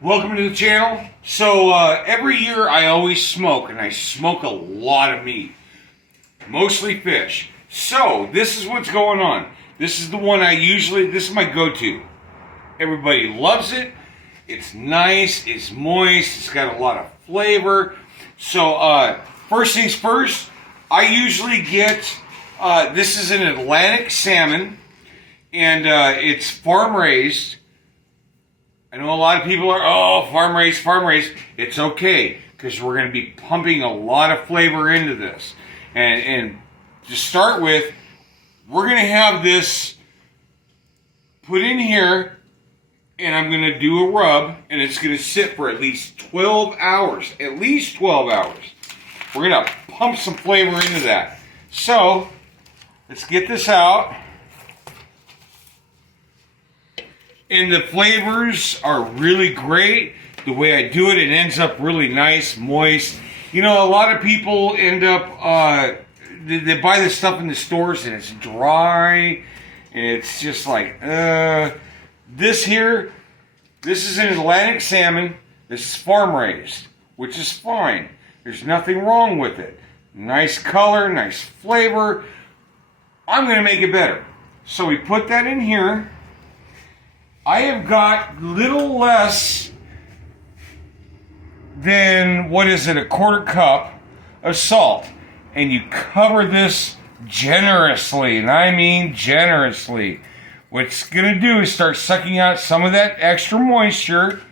Welcome to the channel. So every year I always smoke, and I smoke a lot of meat, mostly fish. So this is what's going on. This is the one this is my go-to. Everybody loves it. It's nice, it's moist, it's got a lot of flavor. So first things first, I usually get, this is an Atlantic salmon, and it's farm raised. I know a lot of people are, oh, farm raised, farm raised. It's okay, because we're going to be pumping a lot of flavor into this. And to start with, we're going to have this put in here, and I'm going to do a rub, and it's going to sit for at least 12 hours. At least 12 hours. We're going to pump some flavor into that. So, let's get this out. And the flavors are really great. The way I do it, it ends up really nice, moist. You know, a lot of people end up, they buy this stuff in the stores and it's dry. And it's just like, this here, this is an Atlantic salmon. This is farm raised, which is fine. There's nothing wrong with it. Nice color, nice flavor. I'm going to make it better. So we put that in here. I have got little less than, what is it, a quarter cup of salt. And you cover this generously, and I mean generously. What it's going to do is start sucking out some of that extra moisture.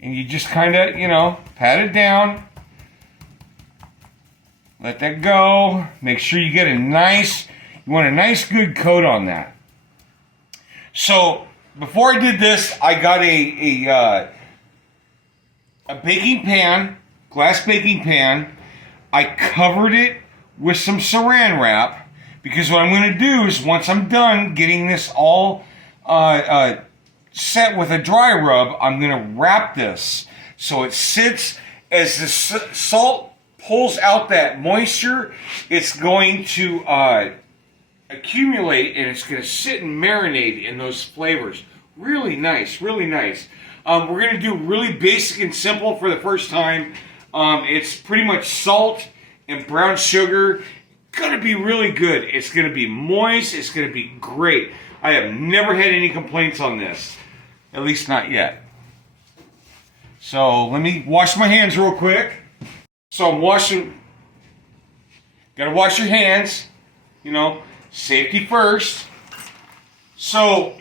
And you just kind of, you know, pat it down. Let that go. Make sure you get you want a nice good coat on that. So, before I did this, I got a baking pan, glass baking pan. I covered it with some saran wrap, because what I'm going to do is, once I'm done getting this all set with a dry rub, I'm going to wrap this so it sits. As the salt pulls out that moisture, it's going to accumulate, and it's going to sit and marinate in those flavors. Really nice, really nice. We're going to do really basic and simple for the first time. It's pretty much salt and brown sugar. Gonna be really good. It's gonna be moist. It's gonna be great. I have never had any complaints on this, at least not yet. So let me wash my hands real quick. So I'm washing. Gotta wash your hands. You know, safety first. So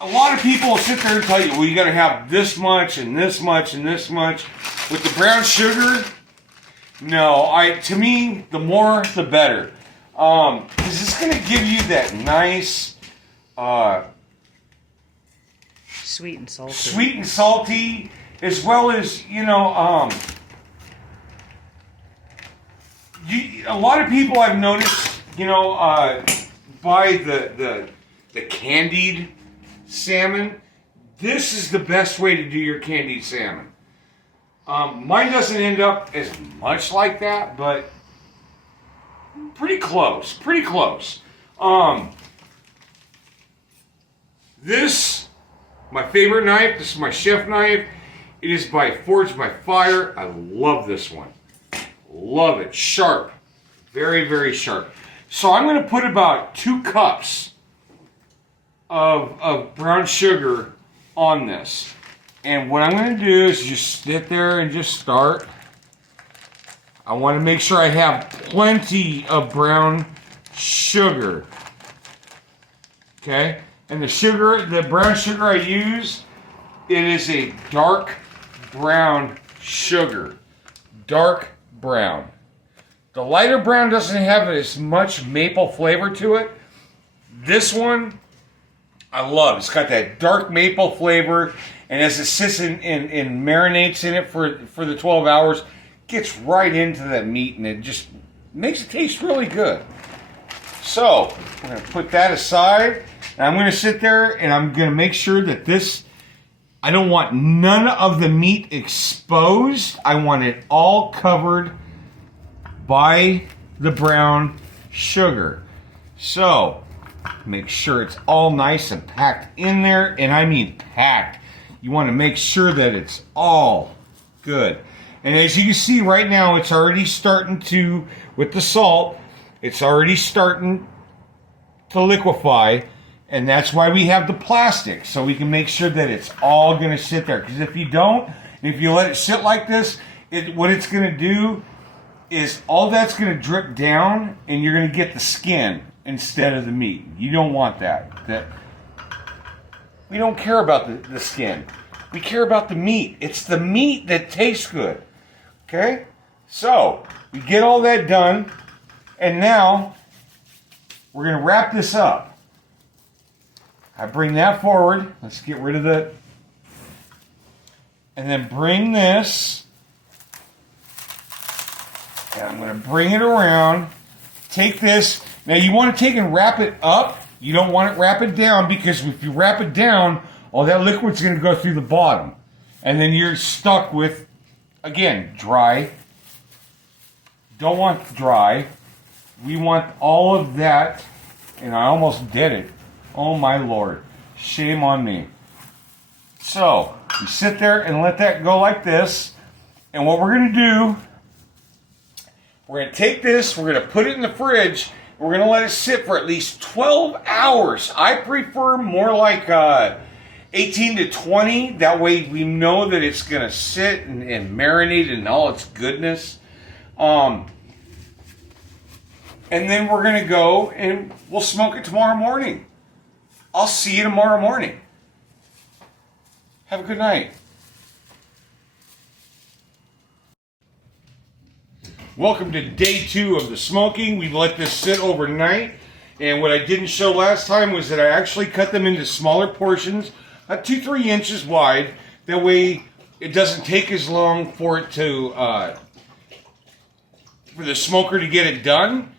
a lot of people will sit there and tell you, well, you gotta have this much and this much and this much. With the brown sugar, no, to me, the more the better. Because it's gonna give you that nice, sweet and salty. Sweet and salty, as well as, you know, a lot of people I've noticed, you know, buy the candied salmon. This is the best way to do your candied salmon. Mine doesn't end up as much like that, but pretty close, pretty close. This, my favorite knife, this is my chef knife. It is by Forged by Fire. I love this one. Love it. Sharp. Very, very sharp. So I'm going to put about 2 cups of brown sugar on this. And what I'm going to do is just sit there and just start. I want to make sure I have plenty of brown sugar. Okay? And the brown sugar I use, it is a dark brown sugar. Dark brown. The lighter brown doesn't have as much maple flavor to it. This one, I love. It's got that dark maple flavor. And as it sits and marinates in it for the 12 hours, gets right into that meat, and it just makes it taste really good. So, we're going to put that aside. And I'm going to sit there, and I'm going to make sure that I don't want none of the meat exposed. I want it all covered by the brown sugar. So, Make sure it's all nice and packed in there, and I mean packed. You want to make sure that it's all good. And as you can see right now, it's already starting to, with the salt, it's already starting to liquefy. And that's why we have the plastic, so we can make sure that it's all going to sit there. Because if you don't, if you let it sit like this, what it's going to do is all that's going to drip down, and you're going to get the skin instead of the meat. You don't want that. We don't care about the skin. We care about the meat. It's the meat that tastes good. Okay? So, we get all that done, and now we're going to wrap this up. I bring that forward. Let's get rid of the... And then bring this. And I'm going to bring it around. Take this. Now you want to take and wrap it up. You don't want it wrap it down, because if you wrap it down, all that liquid's going to go through the bottom. And then you're stuck with, again, dry. Don't want dry. We want all of that. And I almost did it. Oh my Lord. Shame on me. So, you sit there and let that go like this. And what we're going to do, we're going to take this, we're going to put it in the fridge, and we're going to let it sit for at least 12 hours. I prefer more like 18 to 20. That way we know that it's going to sit and marinate in all its goodness. And then we're going to go and we'll smoke it tomorrow morning. I'll see you tomorrow morning. Have a good night. Welcome to day 2 of the smoking. We've let this sit overnight. And what I didn't show last time was that I actually cut them into smaller portions, 2-3 inches wide. That way it doesn't take as long for it to, for the smoker to get it done.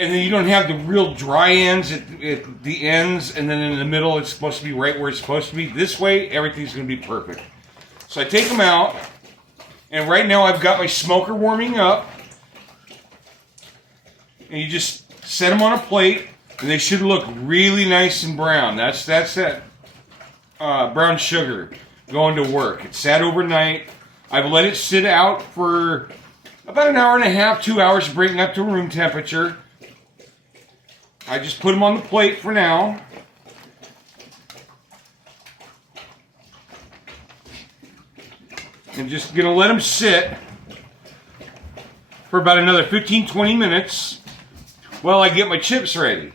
And then you don't have the real dry ends at the ends, and then in the middle it's supposed to be right where it's supposed to be. This way, everything's going to be perfect. So I take them out, and right now I've got my smoker warming up. And you just set them on a plate, and they should look really nice and brown. That's that brown sugar going to work. It sat overnight. I've let it sit out for about an hour and a half, 2 hours to bring it up to room temperature. I just put them on the plate for now. And just gonna let them sit for about another 15-20 minutes while I get my chips ready.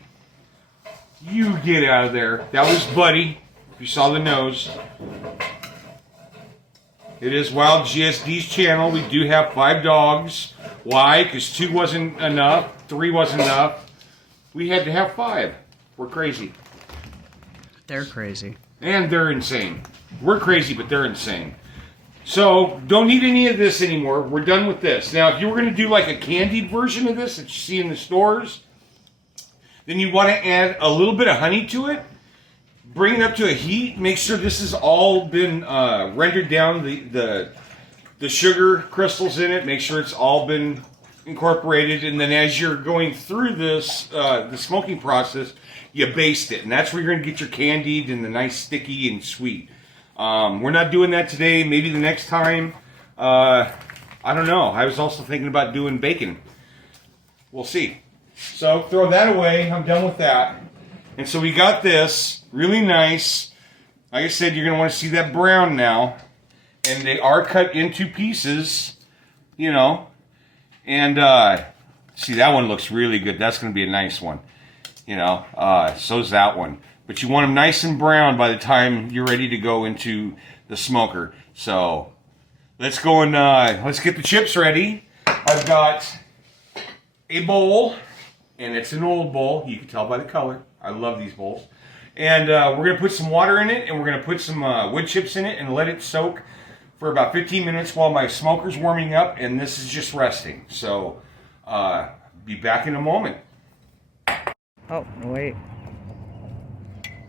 You get out of there. That was Buddy, if you saw the nose. It is Wild GSD's channel. We do have 5 dogs. Why? Because 2 wasn't enough, 3 wasn't enough. We had to have 5. We're crazy. They're crazy. And they're insane. We're crazy, but they're insane. So, don't need any of this anymore. We're done with this. Now, if you were going to do like a candied version of this that you see in the stores, then you want to add a little bit of honey to it. Bring it up to a heat. Make sure this has all been rendered down, the sugar crystals in it. Make sure it's all been incorporated, and then as you're going through this, the smoking process, you baste it, and that's where you're going to get your candied and the nice sticky and sweet. We're not doing that today. Maybe the next time. I don't know. I was also thinking about doing bacon. We'll see. So throw that away. I'm done with that. And so we got this really nice. Like I said, you're going to want to see that brown now, and they are cut into pieces, you know. And, see, that one looks really good. That's going to be a nice one. You know, so's that one. But you want them nice and brown by the time you're ready to go into the smoker. So, let's go and, let's get the chips ready. I've got a bowl, and it's an old bowl. You can tell by the color. I love these bowls. And, we're going to put some water in it, and we're going to put some, wood chips in it and let it soak for about 15 minutes while my smoker's warming up, and this is just resting. So, be back in a moment. Oh, wait.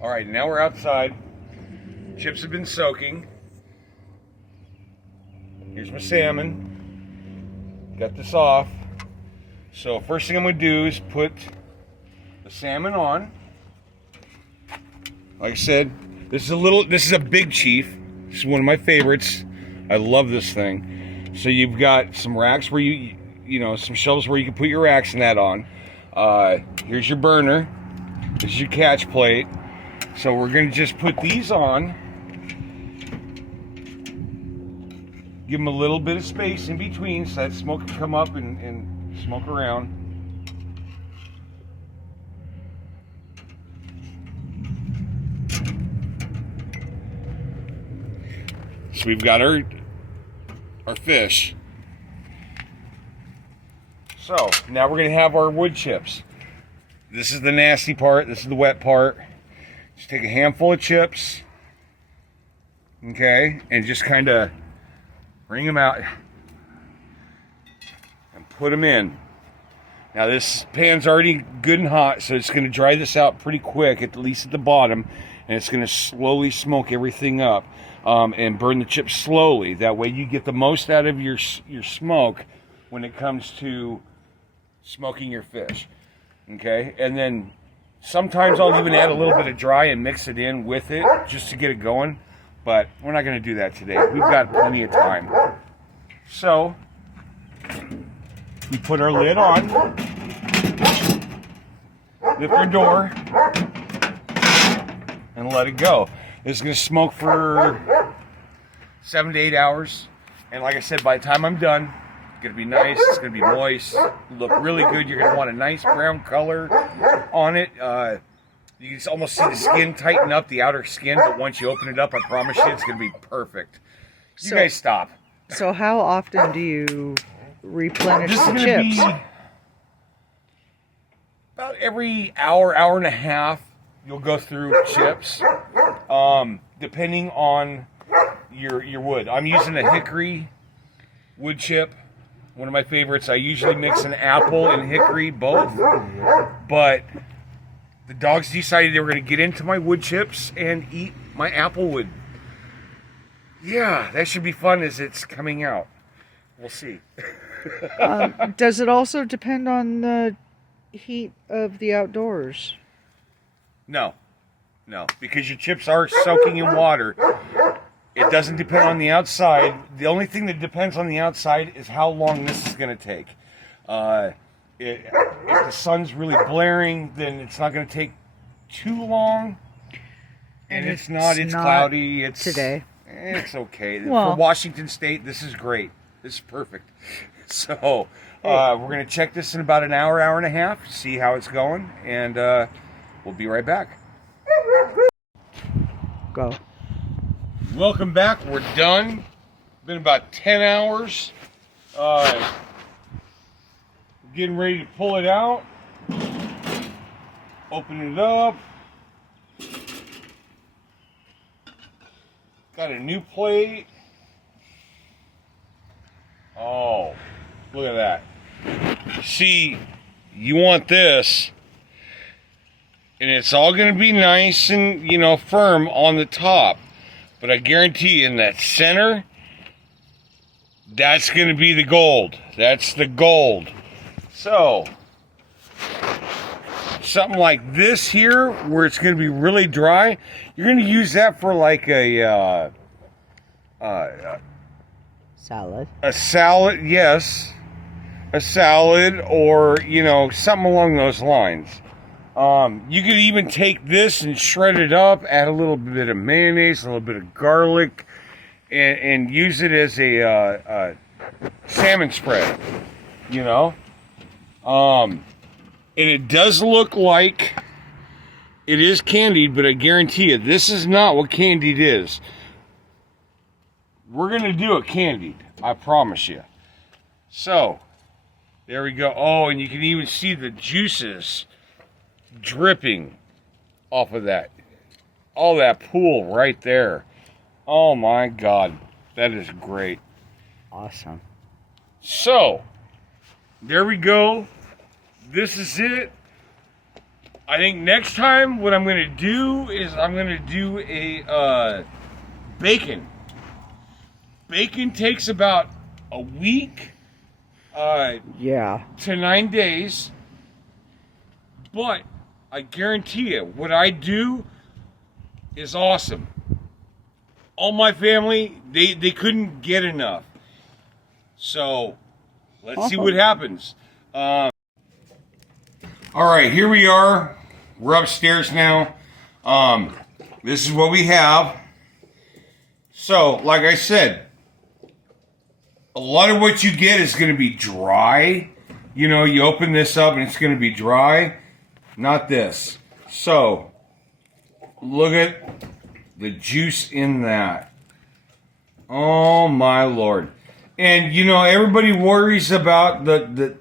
All right, now we're outside. Chips have been soaking. Here's my salmon. Got this off. So first thing I'm going to do is put the salmon on. Like I said, this is a big chief. This is one of my favorites. I love this thing. So you've got some racks where some shelves where you can put your racks and that on. Here's your burner. This is your catch plate. So we're gonna just put these on. Give them a little bit of space in between so that smoke can come up and smoke around. So we've got our fish. So now we're gonna have our wood chips. This is the nasty part, this is the wet part. Just take a handful of chips, okay, and just kind of wring them out and put them in. Now this pan's already good and hot, so it's going to dry this out pretty quick, at least at the bottom, and it's going to slowly smoke everything up and burn the chips slowly. That way you get the most out of your smoke when it comes to smoking your fish. Okay, and then sometimes I'll even add a little bit of dry and mix it in with it just to get it going. But we're not going to do that today. We've got plenty of time. So, we put our lid on, lift our door, and let it go. It's going to smoke for 7 to 8 hours. And like I said, by the time I'm done, it's going to be nice, it's going to be moist, look really good. You're going to want a nice brown color on it. You can almost see the skin tighten up, the outer skin, but once you open it up, I promise you, it's going to be perfect. You guys stop. So how often do you replenish This is the going to chips? be about every hour, hour and a half, you'll go through chips, depending on your wood. I'm using a hickory wood chip, one of my favorites. I usually mix an apple and hickory both, but the dogs decided they were going to get into my wood chips and eat my apple wood. Yeah, that should be fun as it's coming out. We'll see. Does it also depend on the heat of the outdoors? No, because your chips are soaking in water. It doesn't depend on the outside. The only thing that depends on the outside is how long this is going to take. If the sun's really blaring, then it's not going to take too long. And it's not cloudy. It's today. It's okay. Well, for Washington State, this is great. This is perfect. So we're going to check this in about an hour, hour and a half, see how it's going, and we'll be right back. Go. Welcome back. We're done. Been about 10 hours. Getting ready to pull it out. Open it up. Got a new plate. Oh, look at that. See, you want this, and it's all going to be nice and, firm on the top. But I guarantee you, in that center, that's going to be the gold. That's the gold. So, something like this here, where it's going to be really dry, you're going to use that for like a salad. A salad, yes. A salad, or, something along those lines. You could even take this and shred it up, add a little bit of mayonnaise, a little bit of garlic, and use it as a salmon spread, And it does look like it is candied, but I guarantee you, this is not what candied is. We're going to do it candied, I promise you. So, there we go. Oh, and you can even see the juices dripping off of that. All that pool right there. Oh my God, that is great. Awesome. So, there we go. This is it. I think next time what I'm going to do is I'm going to do a bacon. Bacon takes about a week to 9 days. But I guarantee you, what I do is awesome. All my family, they couldn't get enough. So let's see what happens. All right, here we are. We're upstairs now. This is what we have. So, like I said, a lot of what you get is going to be dry. You know, you open this up and it's going to be dry. Not this. So, look at the juice in that. Oh my Lord. And you know, everybody worries about the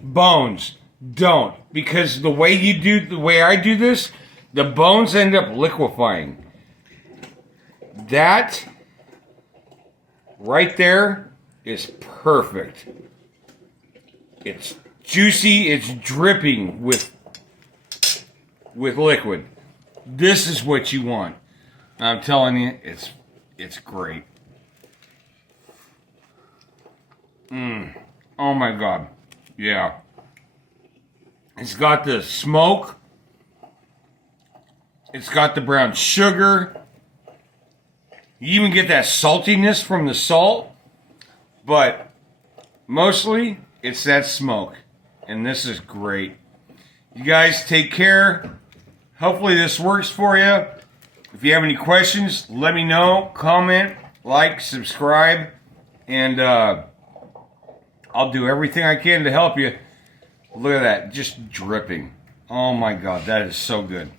bones. Don't, because the way I do this, the bones end up liquefying. That right there is perfect. It's juicy, it's dripping with liquid. This is what you want. I'm telling you, it's great. Oh my God. Yeah. It's got the smoke. It's got the brown sugar. You even get that saltiness from the salt. But mostly, it's that smoke. And this is great. You guys take care. Hopefully this works for you. If you have any questions, let me know. Comment, like, subscribe. And I'll do everything I can to help you. Look at that, just dripping. Oh my God, that is so good.